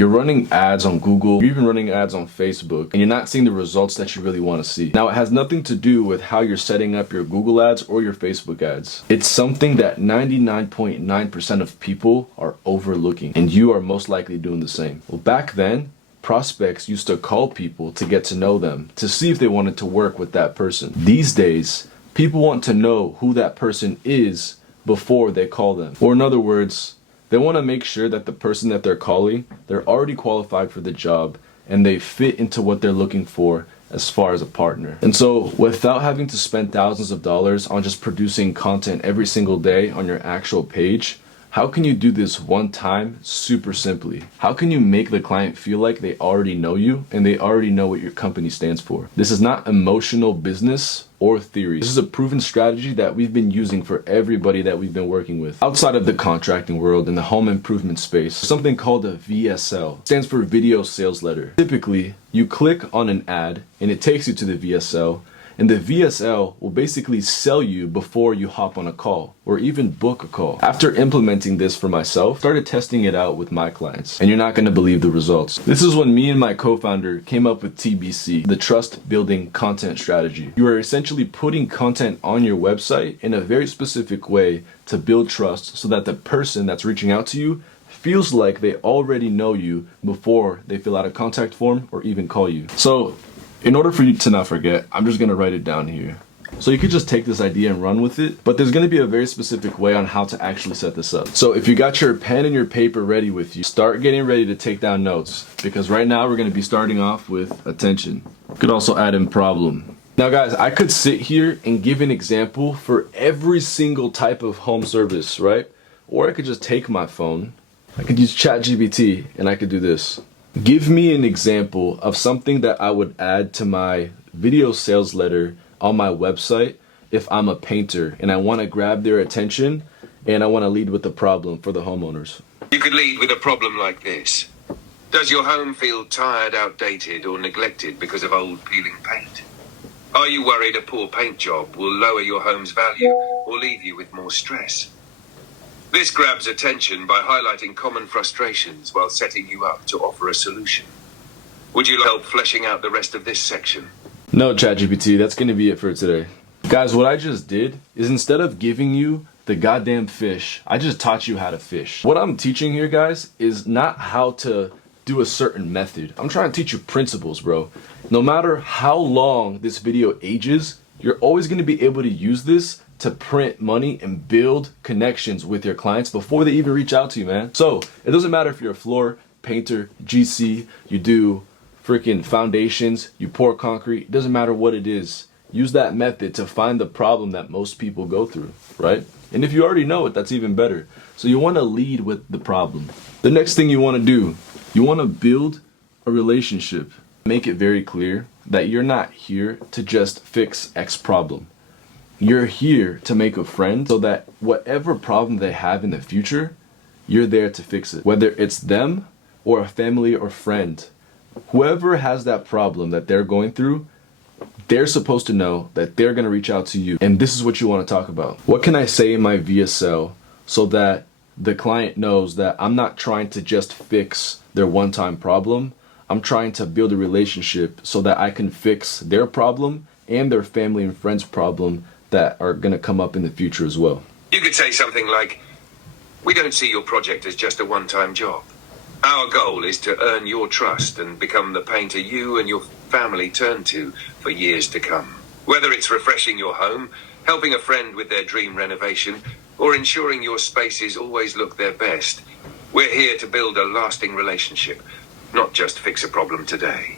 You're running ads on Google, you're even running ads on Facebook, and you're not seeing the results that you really want to see. Now, it has nothing to do with how you're setting up your Google ads or your Facebook ads. It's something that 99.9% of people are overlooking, and you are most likely doing the same. Well, back then, prospects used to call people to get to know them, to see if they wanted to work with that person. These days, people want to know who that person is before they call them. Or in other words, they want to make sure that the person that they're calling, they're already qualified for the job and they fit into what they're looking for as far as a partner. And so without having to spend thousands of dollars on just producing content every single day on your actual page, how can you do this one time super simply? How can you make the client feel like they already know you and they already know what your company stands for? This is not emotional business or theory. This is a proven strategy that we've been using for everybody that we've been working with. Outside of the contracting world, in the home improvement space, something called a VSL. It stands for video sales letter. Typically, you click on an ad and it takes you to the VSL, and the VSL will basically sell you before you hop on a call or even book a call. After implementing this for myself, I started testing it out with my clients, and you're not gonna believe the results. This is when me and my co-founder came up with TBC, the Trust Building Content Strategy. You are essentially putting content on your website in a very specific way to build trust so that the person that's reaching out to you feels like they already know you before they fill out a contact form or even call you. So, in order for you to not forget, I'm just gonna write it down here. So you could just take this idea and run with it, but there's gonna be a very specific way on how to actually set this up. So if you got your pen and your paper ready with you, start getting ready to take down notes, because right now we're gonna be starting off with attention. You could also add in problem. Now guys, I could sit here and give an example for every single type of home service, right? Or I could just take my phone, I could use ChatGPT, and I could do this. Give me an example of something that I would add to my video sales letter on my website if I'm a painter and I want to grab their attention and I want to lead with the problem for the homeowners. You could lead with a problem like this. Does your home feel tired, outdated, or neglected because of old peeling paint? Are you worried a poor paint job will lower your home's value or leave you with more stress? This grabs attention by highlighting common frustrations while setting you up to offer a solution. Would you help fleshing out the rest of this section? No, ChatGPT, that's going to be it for today. Guys, what I just did is instead of giving you the goddamn fish, I just taught you how to fish. What I'm teaching here, guys, is not how to do a certain method. I'm trying to teach you principles, bro. No matter how long this video ages, you're always going to be able to use this to print money and build connections with your clients before they even reach out to you, man. So it doesn't matter if you're a floor painter, GC, you do freaking foundations, you pour concrete, it doesn't matter what it is. Use that method to find the problem that most people go through, right? And if you already know it, that's even better. So you want to lead with the problem. The next thing you want to do, you want to build a relationship. Make it very clear that you're not here to just fix X problem. You're here to make a friend so that whatever problem they have in the future, you're there to fix it. Whether it's them or a family or friend, whoever has that problem that they're going through, they're supposed to know that they're going to reach out to you. And this is what you want to talk about. What can I say in my VSL so that the client knows that I'm not trying to just fix their one-time problem. I'm trying to build a relationship so that I can fix their problem and their family and friends' problem that are going to come up in the future as well. You could say something like, we don't see your project as just a one-time job. Our goal is to earn your trust and become the painter you and your family turn to for years to come. Whether it's refreshing your home, helping a friend with their dream renovation, or ensuring your spaces always look their best, we're here to build a lasting relationship, not just fix a problem today.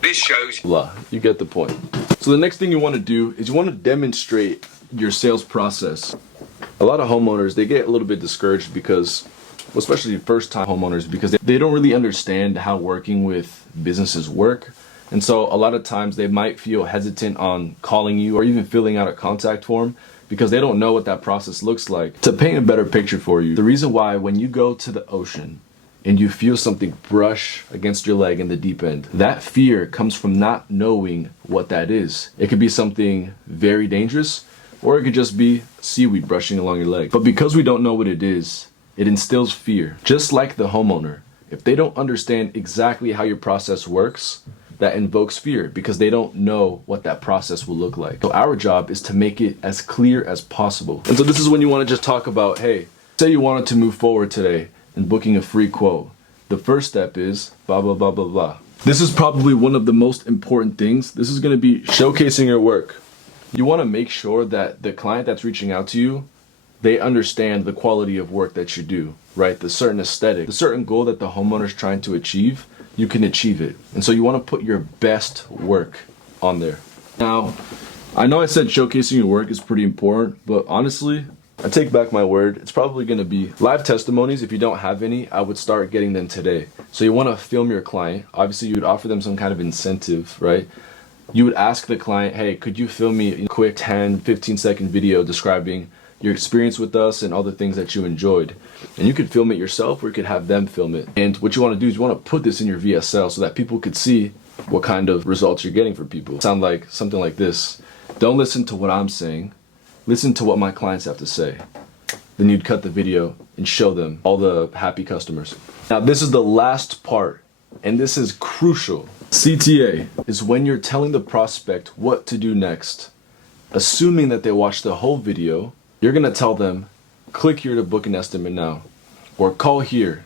This shows... Blah, you get the point. So the next thing you want to do is you want to demonstrate your sales process. A lot of homeowners, they get a little bit discouraged because, especially first-time homeowners, because they don't really understand how working with businesses work. And so a lot of times they might feel hesitant on calling you or even filling out a contact form because they don't know what that process looks like. To paint a better picture for you, the reason why when you go to the ocean and you feel something brush against your leg in the deep end, that fear comes from not knowing what that is. It could be something very dangerous, or it could just be seaweed brushing along your leg. But because we don't know what it is, it instills fear. Just like the homeowner, If they don't understand exactly how your process works, that invokes fear because they don't know what that process will look like. So our job is to make it as clear as possible. And so this is when you want to just talk about, hey, say you wanted to move forward today in booking a free quote. The first step is blah, blah, blah, blah, blah. This is probably one of the most important things. This is going to be showcasing your work. You want to make sure that the client that's reaching out to you, they understand the quality of work that you do, right? The certain aesthetic, the certain goal that the homeowner's trying to achieve, you can achieve it. And so you want to put your best work on there. Now, I know I said showcasing your work is pretty important, but honestly, I take back my word. It's probably going to be live testimonies. If you don't have any, I would start getting them today. So you want to film your client. Obviously, you would offer them some kind of incentive, right? You would ask the client, hey, could you film me a quick 10, 15-second video describing your experience with us and all the things that you enjoyed. And you could film it yourself or you could have them film it. And what you want to do is you want to put this in your VSL so that people could see what kind of results you're getting for people. Sound like something like this. Don't listen to what I'm saying. Listen to what my clients have to say. Then you'd cut the video and show them all the happy customers. Now this is the last part, and this is crucial. CTA is when you're telling the prospect what to do next. Assuming that they watch the whole video, you're gonna tell them, click here to book an estimate now, or call here.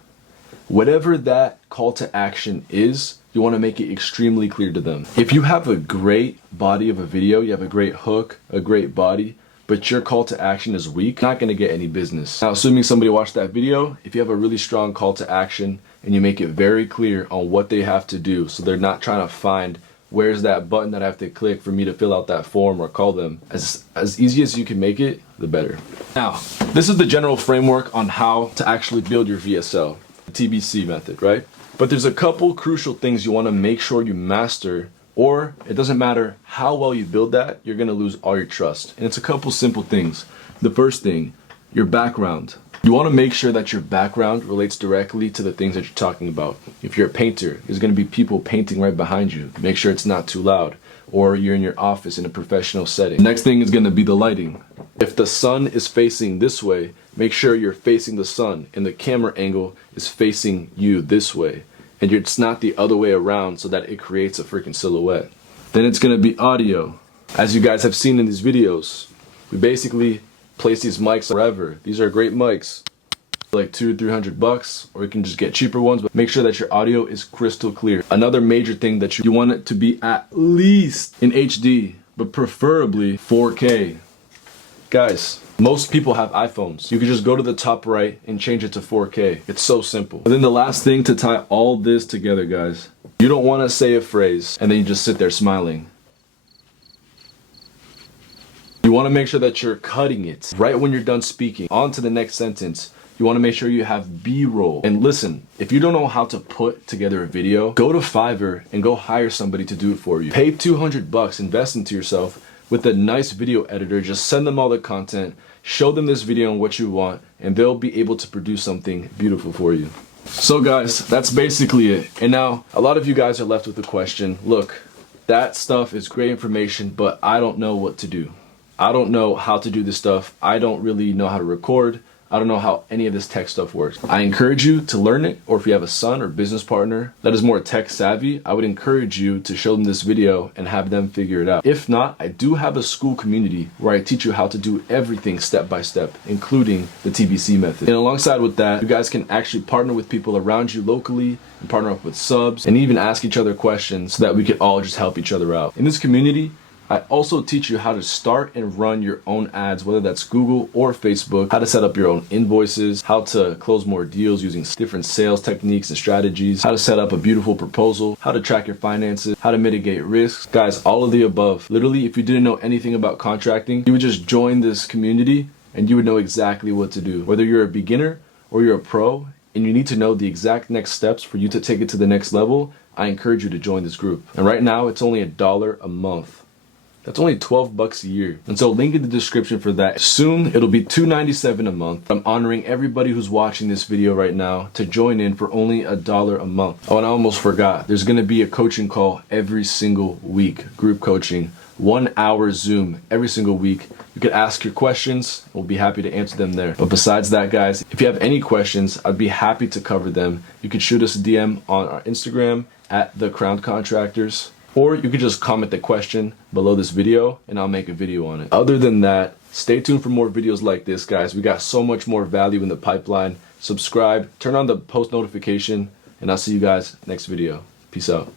Whatever that call to action is, you wanna make it extremely clear to them. If you have a great body of a video, you have a great hook, a great body, but your call to action is weak, you're not gonna get any business. Now, assuming somebody watched that video, if you have a really strong call to action and you make it very clear on what they have to do, so they're not trying to find where's that button that I have to click for me to fill out that form or call them, as easy as you can make it, the better. Now, this is the general framework on how to actually build your VSL, the TBC method, right? But there's a couple crucial things you wanna make sure you master, or it doesn't matter how well you build that, you're gonna lose all your trust. And it's a couple simple things. The first thing, your background. You wanna make sure that your background relates directly to the things that you're talking about. If you're a painter, there's gonna be people painting right behind you. Make sure it's not too loud. Or you're in your office in a professional setting. Next thing is gonna be the lighting. If the sun is facing this way, make sure you're facing the sun and the camera angle is facing you this way. And it's not the other way around so that it creates a freaking silhouette. Then it's gonna be audio. As you guys have seen in these videos, we basically place these mics wherever. These are great mics, like $200-300, or you can just get cheaper ones, but make sure that your audio is crystal clear. Another major thing that you want it to be at least in HD, but preferably 4K. Guys, most people have iPhones. You can just go to the top right and change it to 4K. It's so simple. And then the last thing to tie all this together, guys, you don't want to say a phrase and then you just sit there smiling. You want to make sure that you're cutting it right when you're done speaking. On to the next sentence. You want to make sure you have B-roll. And listen, if you don't know how to put together a video, go to Fiverr and go hire somebody to do it for you. Pay $200, invest into yourself with a nice video editor. Just send them all the content, show them this video and what you want, and they'll be able to produce something beautiful for you. So guys, that's basically it. And now, a lot of you guys are left with the question, look, that stuff is great information, but I don't know what to do. I don't know how to do this stuff. I don't really know how to record. I don't know how any of this tech stuff works. I encourage you to learn it, or if you have a son or business partner that is more tech savvy, I would encourage you to show them this video and have them figure it out. If not, I do have a Skool community where I teach you how to do everything step by step, including the TBC method. And alongside with that, you guys can actually partner with people around you locally and partner up with subs and even ask each other questions so that we could all just help each other out. In this community, I also teach you how to start and run your own ads, whether that's Google or Facebook, how to set up your own invoices, how to close more deals using different sales techniques and strategies, how to set up a beautiful proposal, how to track your finances, how to mitigate risks. Guys, all of the above. Literally, if you didn't know anything about contracting, you would just join this community and you would know exactly what to do. Whether you're a beginner or you're a pro and you need to know the exact next steps for you to take it to the next level, I encourage you to join this group. And right now, it's only $1 a month. That's only $12 a year. And so link in the description for that. Soon it'll be $297 a month. I'm honoring everybody who's watching this video right now to join in for only $1 a month. Oh, and I almost forgot. There's gonna be a coaching call every single week, group coaching, 1 hour Zoom every single week. You could ask your questions. We'll be happy to answer them there. But besides that, guys, if you have any questions, I'd be happy to cover them. You could shoot us a DM on our Instagram at The Crowned Contractors, or you could just comment the question below this video and I'll make a video on it. Other than that, stay tuned for more videos like this, guys. We got so much more value in the pipeline. Subscribe, turn on the post notification, and I'll see you guys next video. Peace out.